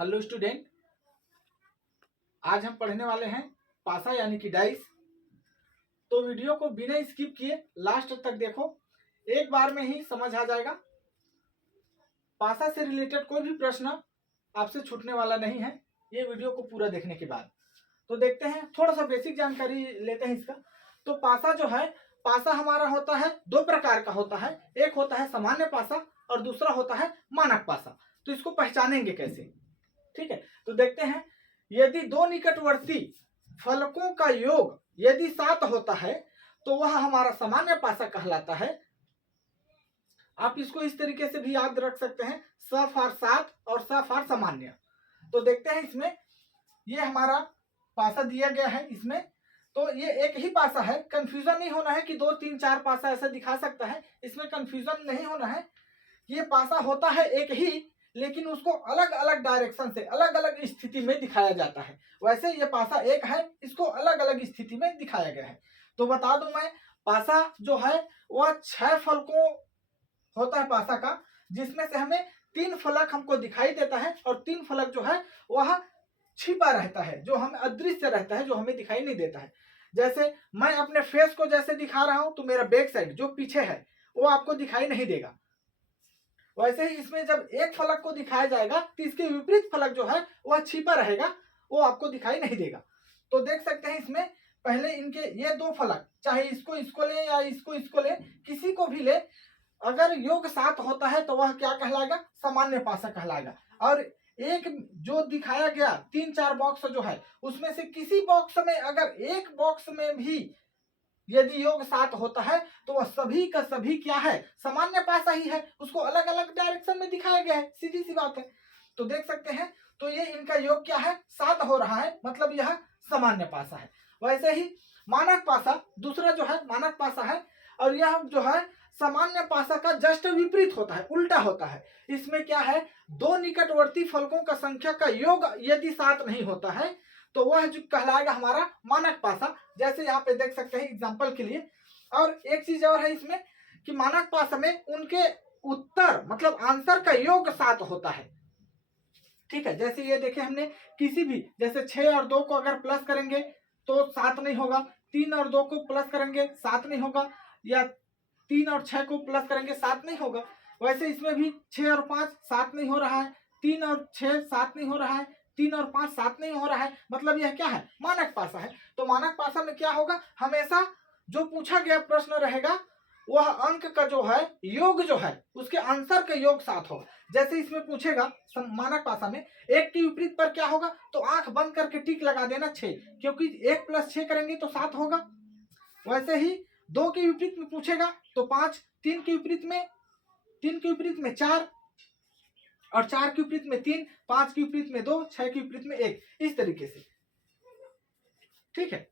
Hello student, आज हम पढ़ने वाले हैं पासा यानी कि डाइस। तो वीडियो को बिना स्किप किए लास्ट तक देखो, एक बार में ही समझ आ जाएगा। पासा से रिलेटेड कोई भी प्रश्न आपसे छूटने वाला नहीं है ये वीडियो को पूरा देखने के बाद। तो देखते हैं, थोड़ा सा बेसिक जानकारी लेते हैं इसका। तो पासा जो है, पासा हमारा होता है दो प्रकार का होता है। एक होता है सामान्य पासा और दूसरा होता है मानक पासा। तो इसको पहचानेंगे कैसे, ठीक है। तो देखते हैं, यदि दो निकटवर्ती फलकों का योग यदि 7 होता है तो वह हमारा सामान्य पासा कहलाता है। आप इसको इस तरीके से भी याद रख सकते हैं, स फॉर 7 और स फॉर सामान्य। तो देखते हैं, इसमें ये हमारा पासा दिया गया है। इसमें तो ये एक ही पासा है, कंफ्यूजन नहीं होना है कि 2 3 4 पासा ऐसा दिखा सकता है। इसमें कंफ्यूजन नहीं होना है। ये पासा होता है एक ही, लेकिन उसको अलग अलग डायरेक्शन से अलग अलग स्थिति में दिखाया जाता है। वैसे ये पासा एक है, इसको अलग अलग स्थिति में दिखाया गया है। तो बता दूं मैं, पासा जो है वह 6 फलकों होता है पासा का, जिसमें से हमें 3 फलक हमको दिखाई देता है और 3 फलक जो है वह छिपा रहता है, जो हमें अदृश्य रहता है, जो हमें दिखाई नहीं देता है। जैसे मैं अपने फेस को जैसे दिखा रहा हूं, तो मेरा बैक साइड जो पीछे है वो आपको दिखाई नहीं देगा। वैसे ही इसमें जब एक फलक को दिखाया जाएगा तो इसके विपरीत फलक जो है वह छिपा रहेगा, वो आपको दिखाई नहीं देगा। तो देख सकते हैं, इसमें पहले इनके ये 2 फलक, चाहे इसको ले या इसको ले, किसी को भी ले, अगर योग 7 होता है तो वह क्या कहलाएगा? सामान्य पासा कहलाएगा। और एक जो दिखाया गया 3 4 बॉक्स जो है, उसमें से किसी बॉक्स में अगर एक बॉक्स में भी यदि योग 7 होता है तो वह सभी का सभी क्या है? सामान्य पासा ही है। उसको अलग अलग डायरेक्शन में दिखाया गया है, सीधी सी बात है। तो देख सकते हैं, तो ये इनका योग क्या है? 7 हो रहा है, मतलब यह सामान्य पासा है। वैसे ही मानक पासा दूसरा जो है मानक पासा है, और यह जो है सामान्य पासा का जस्ट विपरीत होता है, उल्टा होता है। इसमें क्या है? दो निकटवर्ती फलकों का संख्या का योग यदि 7 नहीं होता है तो वह जो कहलाएगा हमारा मानक पासा। जैसे यहाँ पे देख सकते हैं एग्जांपल के लिए। और एक चीज और है इसमें कि मानक पासा में उनके उत्तर मतलब आंसर का योग 7 होता है, ठीक है। जैसे ये देखे हमने, किसी भी जैसे 6 और 2 को अगर प्लस करेंगे तो 7 नहीं होगा, 3 और 2 को प्लस करेंगे 7 नहीं होगा, या 3 और 6 को प्लस करेंगे 7 नहीं होगा। वैसे इसमें भी 6 और 5 7 नहीं हो रहा है, 3 और 6 7 नहीं हो रहा है, 3 और 5 7 नहीं हो रहा है। मतलब यह क्या है? मानक पासा है। तो मानक पासा में क्या होगा? हमेशा जो पूछा गया प्रश्न रहेगा वह अंक का जो है योग जो है उसके आंसर का योग 7 होगा। जैसे इसमें पूछेगा मानक पासा में, एक के विपरीत पर क्या होगा? तो आंख बंद करके टिक लगा देना 6, क्योंकि 1 + 6 करेंगे तो 7 होगा। वैसे ही 2 के विपरीत में पूछेगा तो 5, 3 के विपरीत में 4, और 4 के विपरीत में 3, 5 के विपरीत में 2, 6 के विपरीत में 1, इस तरीके से, ठीक है।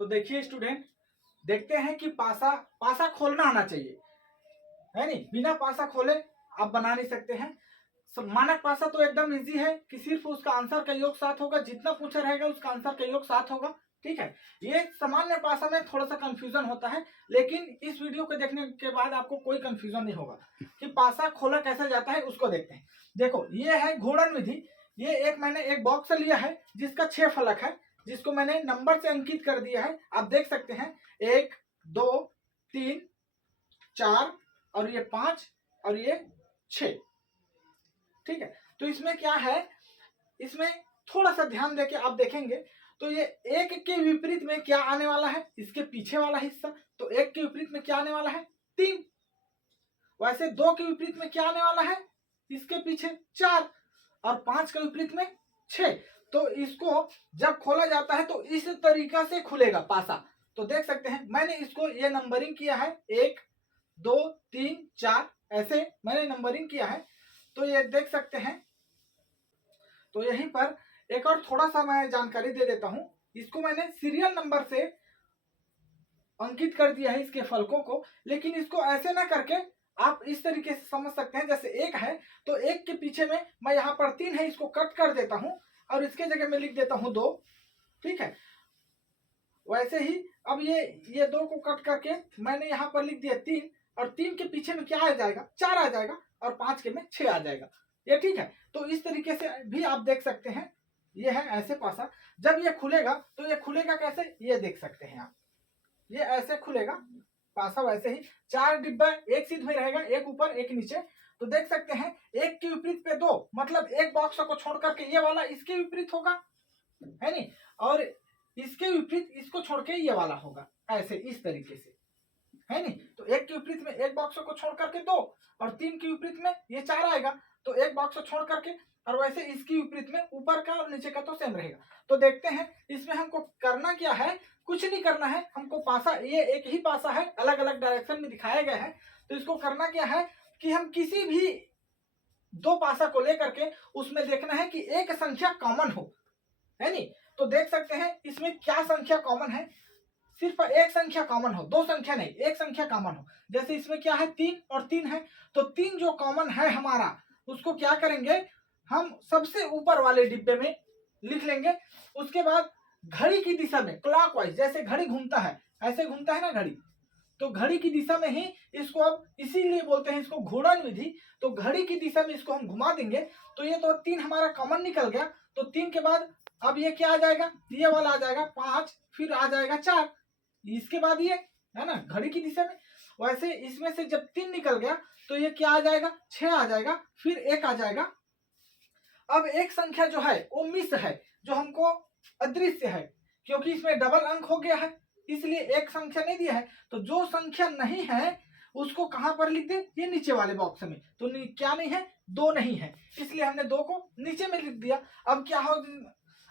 तो देखिए स्टूडेंट, देखते हैं कि पासा खोलना आना चाहिए, है नहीं? बिना पासा खोले आप बना नहीं सकते हैं। मानक पासा तो एकदम इजी है कि सिर्फ उसका आंसर का योग 7 होगा, जितना पूछा रहेगा उसका आंसर का योग 7 होगा, ठीक है। ये सामान्य पासा में थोड़ा सा कंफ्यूजन होता है, लेकिन इस वीडियो को देखने के बाद आपको कोई कंफ्यूजन नहीं होगा कि पासा खोला कैसे जाता है। उसको देखते हैं। देखो, ये है घूर्णन विधि। ये मैंने एक बॉक्स लिया है जिसका 6 फलक है, जिसको मैंने नंबर से अंकित कर दिया है। आप देख सकते हैं 1 2 3 4 और ये 5 और ये 6, ठीक है। तो इसमें क्या है? इसमें थोड़ा सा ध्यान देके आप देखेंगे तो ये 1 के विपरीत में क्या आने वाला है? इसके पीछे वाला हिस्सा। तो 1 के विपरीत में क्या आने वाला है? 3। वैसे 2 के विपरीत में क्या आने वाला है? इसके पीछे 4, और 5 के विपरीत में 6। तो इसको जब खोला जाता है तो इस तरीका से खुलेगा पासा। तो देख सकते हैं, मैंने इसको ये नंबरिंग किया है 1 2 3 4, ऐसे मैंने नंबरिंग किया है। तो ये देख सकते हैं। तो यहीं पर एक और थोड़ा सा मैं जानकारी दे देता हूं। इसको मैंने सीरियल नंबर से अंकित कर दिया है इसके फलकों को, लेकिन इसको ऐसे ना करके आप इस तरीके से समझ सकते हैं। जैसे 1 है तो 1 के पीछे में मैं यहाँ पर 3 है, इसको कट कर देता हूं और इसके जगह में लिख देता हूं 2, ठीक है। वैसे ही अब ये 2 को कट करके मैंने यहाँ पर लिख दिया 3, और 3 के पीछे में क्या आ जाएगा? 4 आ जाएगा। और 5 के में 6 आ जाएगा। ये ठीक है। तो इस तरीके से भी आप देख सकते हैं। ये है ऐसे पासा। जब ये खुलेगा तो ये खुलेगा कैसे, ये देख सकते हैं आप। ये ऐसे खुलेगा पासा, वैसे ही 4 डिब्बा एक सीध में रहेगा, एक ऊपर एक नीचे। तो देख सकते हैं एक के विपरीत पे 2, मतलब एक बॉक्स को छोड़ करके ये वाला इसके विपरीत होगा, है नहीं, और इसके विपरीत इसको छोड़ के ये वाला होगा, ऐसे इस तरीके से, है नहीं। तो एक के विपरीत में एक बॉक्स को छोड़ करके 2, और 3 के विपरीत में ये 4 आएगा, तो एक बॉक्स को छोड़ करके, और वैसे इसके विपरीत में ऊपर का और नीचे का तो सेम रहेगा। तो देखते हैं इसमें हमको करना क्या है, कुछ नहीं करना है हमको। पासा ये एक ही पासा है, अलग अलग डायरेक्शन में दिखाया गया है। तो इसको करना क्या है कि हम किसी भी 2 पासा को लेकर के उसमें देखना है कि एक संख्या कॉमन हो, है नहीं। तो देख सकते हैं इसमें क्या संख्या कॉमन है, सिर्फ एक संख्या कॉमन हो, 2 संख्या नहीं, एक संख्या कॉमन हो। जैसे इसमें क्या है 3 और 3 है, तो 3 जो कॉमन है हमारा, उसको क्या करेंगे हम सबसे ऊपर वाले डिब्बे में लिख लेंगे। उसके बाद घड़ी की दिशा में क्लॉकवाइज, जैसे घड़ी घूमता है ऐसे घूमता है ना घड़ी, तो घड़ी की दिशा में ही इसको अब इसीलिए बोलते हैं इसको घूर्णन विधि। तो घड़ी की दिशा में इसको हम घुमा देंगे, तो ये तो 3 हमारा कॉमन निकल गया। तो 3 के बाद अब ये क्या आ जाएगा, ये वाला आ जाएगा 5, फिर आ जाएगा 4, इसके बाद ये है ना घड़ी की दिशा में। वैसे इसमें से जब 3 निकल गया तो ये क्या आ जाएगा 6 आ जाएगा, फिर 1 आ जाएगा। अब एक संख्या जो है वो मिस है, जो हमको अदृश्य है, क्योंकि इसमें डबल अंक हो गया है, इसलिए एक संख्या नहीं दिया है। तो जो संख्या नहीं है उसको कहां पर लिख दे, ये नीचे वाले बॉक्स में। तो क्या नहीं है, 2 नहीं है, इसलिए हमने 2 को नीचे में लिख दिया। अब क्या हो,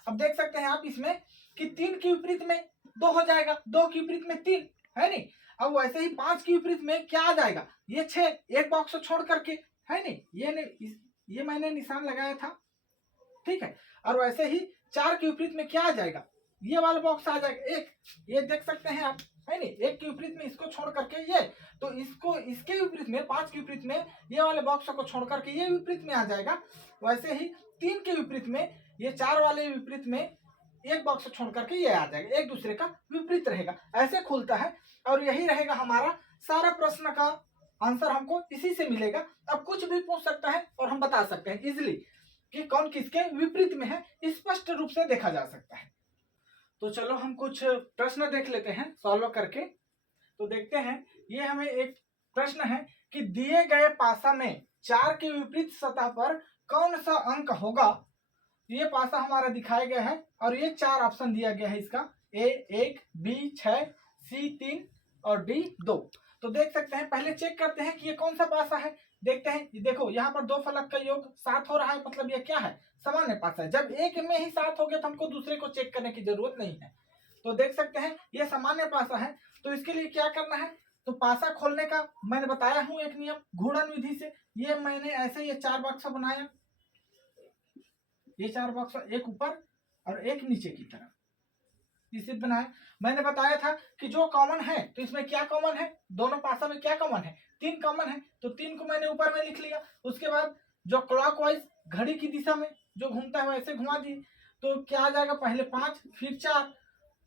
अब देख सकते हैं आप इसमें कि 3 के विपरीत में 2 हो जाएगा, 2 के विपरीत में 3, है नहीं। अब वैसे ही 5 के विपरीत में क्या आ जाएगा, ये 6, एक बॉक्स छोड़ करके, है नहीं, ये मैंने निशान लगाया था, ठीक है। और वैसे ही 4 के विपरीत में क्या आ जाएगा, ये वाला बॉक्स आ जाएगा 1, ये देख सकते हैं आप, है नहीं। 1 के विपरीत में इसको छोड़ करके ये, तो इसको इसके विपरीत में 5 के विपरीत में ये वाले बॉक्स को छोड़ करके ये विपरीत में आ जाएगा। वैसे ही 3 के विपरीत में ये 4 वाले विपरीत में एक बॉक्स छोड़ करके ये आ जाएगा, एक दूसरे का विपरीत रहेगा, ऐसे खुलता है। और यही रहेगा हमारा सारा प्रश्न का आंसर, हमको इसी से मिलेगा। अब कुछ भी पूछ सकता है और हम बता सकते हैं इजिली कि कौन किसके विपरीत में है, स्पष्ट रूप से देखा जा सकता है। तो चलो हम कुछ प्रश्न देख लेते हैं सॉल्व करके। तो देखते हैं, ये हमें एक प्रश्न है कि दिए गए पासा में 4 के विपरीत सतह पर कौन सा अंक होगा। ये पासा हमारा दिखाया गया है और ये 4 ऑप्शन दिया गया है इसका, A 1, B 6, C 3 और D 2। तो देख सकते हैं, पहले चेक करते हैं कि ये कौन सा पासा है। देखते हैं, देखो यहाँ पर 2 फलक का योग 7 हो रहा है, मतलब ये क्या है, सामान्य पासा है। जब एक में ही 7 हो गया तो हमको दूसरे को चेक करने की जरूरत नहीं है। तो देख सकते हैं ये सामान्य पासा है। तो इसके लिए क्या करना है, तो पासा खोलने का मैंने बताया हूं एक नियम, घूर्णन विधि से। ये मैंने ऐसे ये 4 बक्सा बनाया, ये 4 बॉक्स, एक ऊपर और एक नीचे की तरफ इसे बनाया। मैंने बताया था कि जो कॉमन है, तो इसमें क्या कॉमन है, दोनों पासा में क्या कॉमन है, 3 कॉमन है। तो 3 को मैंने ऊपर में लिख लिया। उसके बाद जो क्लॉकवाइज घड़ी की दिशा में जो घूमता है वैसे घुमा दिए, तो क्या आ जाएगा, पहले 5 फिर 4।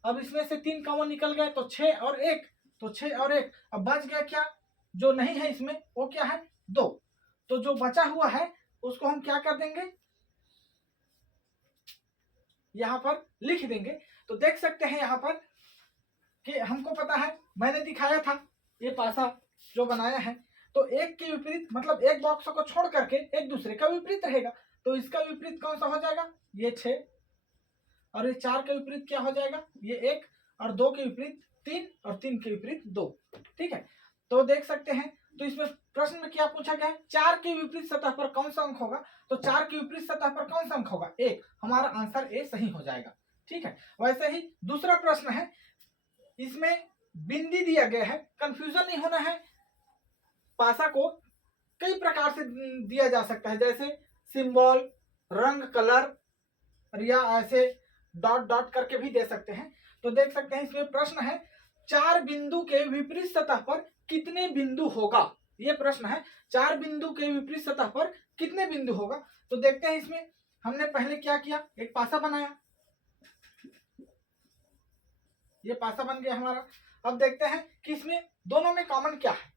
अब इसमें से 3 कॉमन निकल गए, तो 6 और 1, तो 6 और 1। अब बच गया क्या, जो नहीं है इसमें वो क्या है, 2। तो जो बचा हुआ है उसको हम क्या कर देंगे, यहाँ पर लिख देंगे। तो देख सकते हैं यहाँ पर कि हमको पता है, मैंने दिखाया था ये पासा जो बनाया है, तो एक के विपरीत मतलब एक बॉक्स को छोड़ करके एक दूसरे का विपरीत रहेगा। तो इसका विपरीत कौन सा हो जाएगा, ये 6, और ये 4 के विपरीत क्या हो जाएगा, ये 1, और 2 के विपरीत 3, और 3 के विपरीत 2, ठीक है। तो देख सकते हैं, तो इसमें प्रश्न में क्या पूछा गया है, 4 के विपरीत सतह पर कौन सा अंक होगा। तो 4 के विपरीत सतह पर कौन सा अंक होगा, 1। हमारा आंसर ए सही हो जाएगा, ठीक है। वैसे ही दूसरा प्रश्न है, इसमें बिंदी दिया गया है, कंफ्यूजन नहीं होना है। पासा को कई प्रकार से दिया जा सकता है, जैसे सिंबल, रंग, कलर, या ऐसे डॉट डॉट करके भी दे सकते हैं। तो देख सकते हैं इसमें प्रश्न है, 4 बिंदु के विपरीत सतह पर कितने बिंदु होगा। ये प्रश्न है, 4 बिंदु के विपरीत सतह पर कितने बिंदु होगा। तो देखते हैं, इसमें हमने पहले क्या किया, एक पासा बनाया, ये पासा बन गया हमारा। अब देखते हैं कि इसमें दोनों में कॉमन क्या है,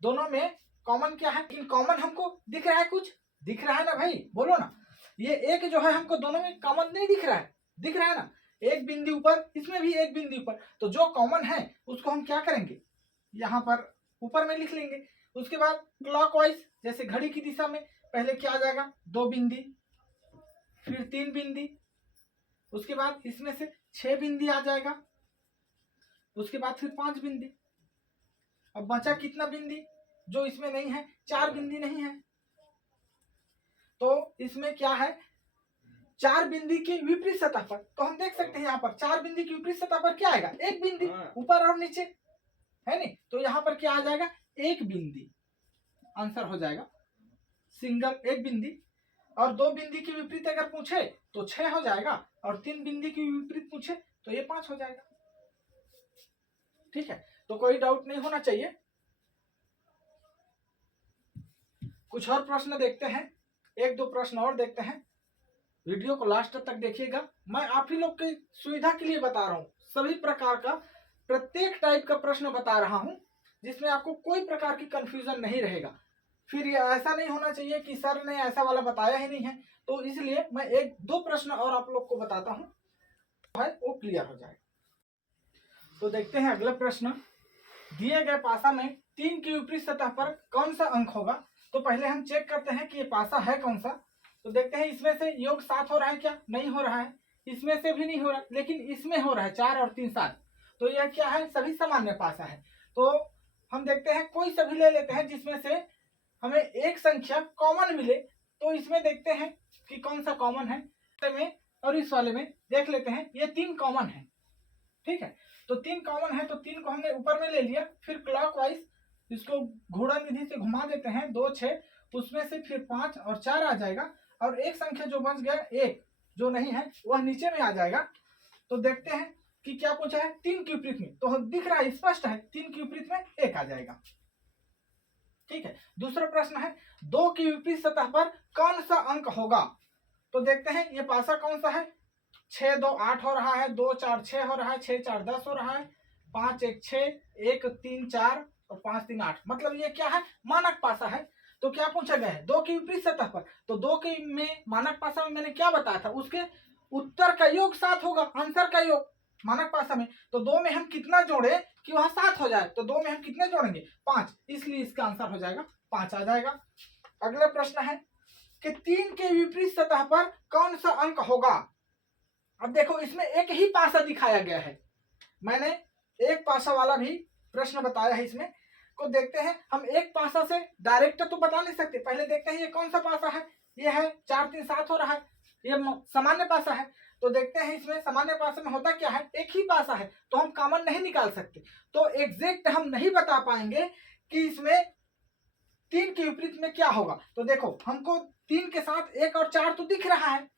दोनों में कॉमन क्या है? इन कॉमन हमको दिख रहा है, कुछ दिख रहा है ना भाई, बोलो ना। ये एक जो है हमको दोनों में कॉमन नहीं दिख रहा है, दिख रहा है ना, एक बिंदु ऊपर, इसमें भी एक बिंदु ऊपर। तो जो कॉमन है उसको हम क्या करेंगे, यहाँ पर ऊपर में लिख लेंगे। उसके बाद क्लॉकवाइज, जैसे घड़ी की दिशा में पहले क्या आ जाएगा, 2 बिंदी, फिर 3 बिंदी, उसके बाद इसमें से 6 बिंदी आ जाएगा, उसके बाद फिर 5 बिंदी। अब बचा कितना बिंदी, जो इसमें नहीं है, 4 बिंदी नहीं है। तो इसमें क्या है, 4 बिंदी की विपरीत सतह पर, तो हम देख सकते हैं यहाँ पर 4 बिंदी की विपरीत सतह पर क्या आएगा, एक बिंदी, ऊपर और नीचे, है नहीं। तो यहाँ पर क्या आ जाएगा, एक बिंदी, आंसर हो जाएगा सिंगल, एक बिंदी। और 2 बिंदी की विपरीत अगर पूछे तो 6 हो जाएगा, और 3 बिंदी की विपरीत पूछे तो ये 5 हो जाएगा। ठीक है, तो कोई डाउट नहीं होना चाहिए। कुछ और प्रश्न देखते हैं, 1-2 प्रश्न और देखते हैं। वीडियो को लास्ट तक देखिएगा, मैं आप ही लोग की सुविधा के लिए बता रहा हूँ। सभी प्रकार का, प्रत्येक टाइप का प्रश्न बता रहा हूँ, जिसमें आपको कोई प्रकार की कंफ्यूजन नहीं रहेगा। फिर ये ऐसा नहीं होना चाहिए कि सर ने ऐसा वाला बताया ही नहीं है, तो इसलिए मैं 1-2 प्रश्न और आप लोग को बताता हूँ, वो क्लियर हो जाए। तो देखते हैं अगला प्रश्न। दिए गए पासा में 3 की विपरीत सतह पर कौन सा अंक होगा? तो पहले हम चेक करते हैं कि ये पासा है कौन सा। तो देखते हैं इसमें से योग 7 हो रहा है क्या? नहीं हो रहा है। इसमें से भी नहीं हो रहा, लेकिन इसमें हो रहा है 4 और 3 7। तो यह क्या है? सभी सामान्य पासा है। तो हम देखते हैं कोई सभी ले लेते हैं जिसमें से हमें एक संख्या कॉमन मिले। तो इसमें देखते हैं कि कौन सा कॉमन है, में और इस वाले में देख लेते हैं। ये 3 कॉमन है, ठीक है। तो 3 कॉमन है, तो 3 को हमने ऊपर में ले लिया। फिर क्लॉकवाइज इसको घोड़ा निधि से घुमा देते हैं, 2 6, उसमें से फिर 5 और 4 आ जाएगा, और एक संख्या जो बच गया, एक जो नहीं है वह नीचे में आ जाएगा। तो देखते हैं कि क्या पूछा है, 3 की विपरीत में। तो दिख रहा है, स्पष्ट है, 3 की विपरीत में 1 आ जाएगा, ठीक है। दूसरा प्रश्न है, 2 की विपरीत सतह पर कौन सा अंक होगा? तो देखते हैं ये पासा कौन सा है। 6 2 8 हो रहा है, 2 4 6 हो रहा है, 6 4 10 हो रहा है, 5 1 6, 1 3 4 और 5 3 8। मतलब ये क्या है? मानक पासा है। तो क्या पूछा गया है? 2 की विपरीत सतह पर। तो 2 के में मानक पासा में मैंने क्या बताया था, उसके उत्तर का योग 7 होगा, आंसर का योग मानक पासा में। तो 2 में हम कितना जोड़े कि वहां 7 हो जाए? तो 2 में हम कितने जोड़ेंगे? 5, इसलिए इसका आंसर हो जाएगा 5 आ जाएगा। अगला प्रश्न है कि 3 के विपरीत सतह पर कौन सा अंक होगा? अब देखो इसमें एक ही पासा दिखाया गया है, मैंने एक पासा वाला भी प्रश्न बताया है। इसमें को देखते हैं, हम एक पासा से डायरेक्ट तो बता नहीं सकते। पहले देखते हैं ये कौन सा पासा है। ये है 4 3 7 हो रहा है, ये सामान्य पासा है। तो देखते हैं इसमें सामान्य पासा में होता क्या है, एक ही पासा है, तो हम कॉमन नहीं निकाल सकते। तो एग्जैक्ट हम नहीं बता पाएंगे कि इसमें 3 के विपरीत में क्या होगा। तो देखो हमको 3 के साथ 1 और 4 तो दिख रहा है,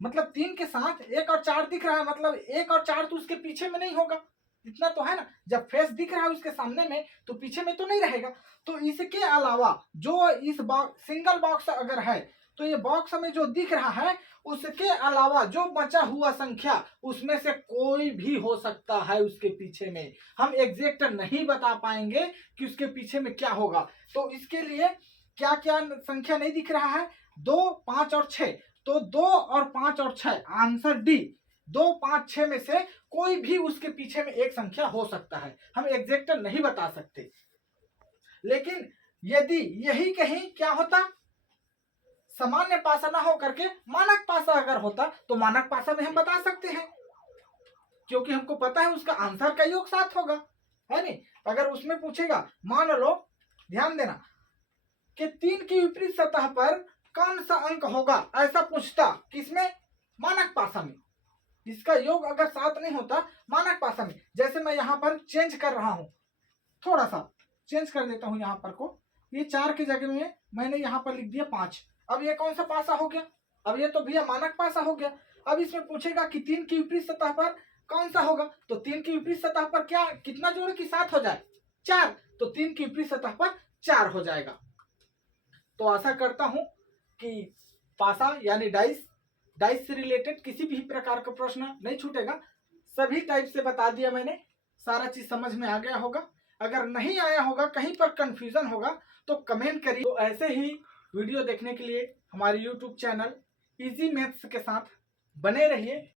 मतलब 3 के साथ 1 और 4 दिख रहा है, मतलब 1 और 4 तो उसके पीछे में नहीं होगा, इतना तो है ना। जब फेस दिख रहा है उसके सामने में, तो पीछे में तो नहीं रहेगा। तो इसके अलावा जो इस बॉक्स, सिंगल बॉक्स अगर है, तो ये बॉक्स में जो दिख रहा है, उसके अलावा जो बचा हुआ संख्या, उसमें से कोई भी हो सकता है उसके पीछे में। हम एग्जैक्ट नहीं बता पाएंगे कि उसके पीछे में क्या होगा। तो इसके लिए क्या क्या संख्या नहीं दिख रहा है, 2 5 और 6। तो 2 और 5 और 6, आंसर डी। 2 5 6 में से कोई भी उसके पीछे में एक संख्या हो सकता है, हम एग्जैक्ट नहीं बता सकते। लेकिन यदि यही कहीं क्या होता, सामान्य पासा ना हो करके मानक पासा अगर होता, तो मानक पासा में हम बता सकते हैं, क्योंकि हमको पता है उसका आंसर का योग 7 होगा, है नहीं। अगर उसमें पूछेगा, मान लो, ध्यान देना, कि 3 की विपरीत सतह पर कौन सा अंक होगा, ऐसा पूछता, किसमें? मानक पासा में। इसका योग अगर 7 नहीं होता मानक पासा में, जैसे मैं यहाँ पर चेंज कर रहा हूँ, थोड़ा सा चेंज कर देता हूँ यहाँ पर को, ये 4 की जगह में मैंने यहाँ पर लिख दिया 5। अब ये कौन सा पासा हो गया? अब ये तो भैया मानक पासा हो गया। अब इसमें पूछेगा कि 3 की विपरीत सतह पर कौन सा होगा, तो 3 की विपरीत सतह पर क्या कितना जोड़े कि 7 हो जाए? 4। तो 3 की विपरीत सतह पर 4 हो जाएगा। तो आशा करता हूं कि पासा यानी डाइस से रिलेटेड किसी भी प्रकार का प्रश्न नहीं छूटेगा। सभी टाइप से बता दिया मैंने, सारा चीज समझ में आ गया होगा। अगर नहीं आया होगा, कहीं पर कंफ्यूजन होगा तो कमेंट करिए। तो ऐसे ही वीडियो देखने के लिए हमारे यूट्यूब चैनल इजी मैथ्स के साथ बने रहिए।